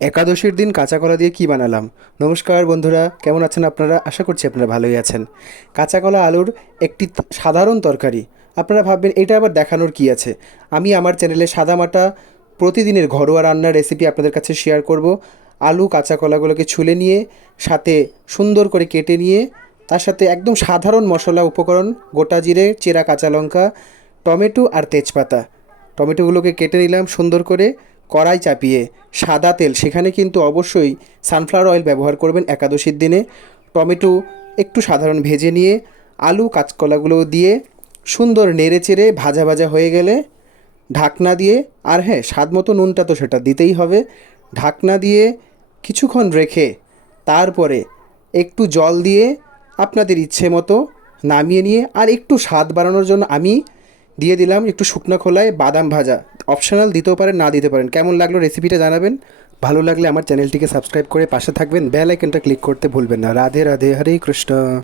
একাদশীর দিন কাঁচা কলা দিয়ে কী বানালাম। নমস্কার বন্ধুরা, কেমন আছেন আপনারা? আশা করছি আপনারা ভালোই আছেন। কাঁচা কলা আলুর একটি সাধারণ তরকারি। আপনারা ভাববেন এটা আবার দেখানোর কী আছে। আমি আমার চ্যানেলে সাদামাটা প্রতিদিনের ঘরোয়া রান্নার রেসিপি আপনাদের কাছে শেয়ার করব। আলু কাঁচা কলাগুলোকে ছুলে নিয়ে সাথে সুন্দর করে কেটে নিয়ে তার সাথে একদম সাধারণ মশলা উপকরণ গোটা জিরে, চেরা কাঁচা লঙ্কা, টমেটো আর তেজপাতা। টমেটোগুলোকে কেটে নিলাম সুন্দর করে। কড়াই চাপিয়ে সাদা তেল, সেখানে কিন্তু অবশ্যই সানফ্লাওয়ার অয়েল ব্যবহার করবেন একাদশীর দিনে। টমেটো একটু সাধারণ ভেজে নিয়ে আলু কাঁচকলাগুলো দিয়ে সুন্দর নেড়ে চেড়ে ভাজা ভাজা হয়ে গেলে ঢাকনা দিয়ে, আর হ্যাঁ, স্বাদ মতো নুনটা তো সেটা দিতেই হবে, ঢাকনা দিয়ে কিছুক্ষণ রেখে তারপরে একটু জল দিয়ে আপনাদের ইচ্ছে মতো নামিয়ে নিয়ে আর একটু স্বাদ বাড়ানোর জন্য আমি দিয়ে দিলাম একটু শুকনো খোলায় বাদাম ভাজা। অপশনাল, দিতেও পারেন না দিতে পারেন। কেমন লাগলো রেসিপিটা জানাবেন। ভালো লাগলে আমার চ্যানেলটিকে সাবস্ক্রাইব করে পাশে থাকবেন, বেল আইকনটা ক্লিক করতে ভুলবেন না। রাধে রাধে, হরে কৃষ্ণ।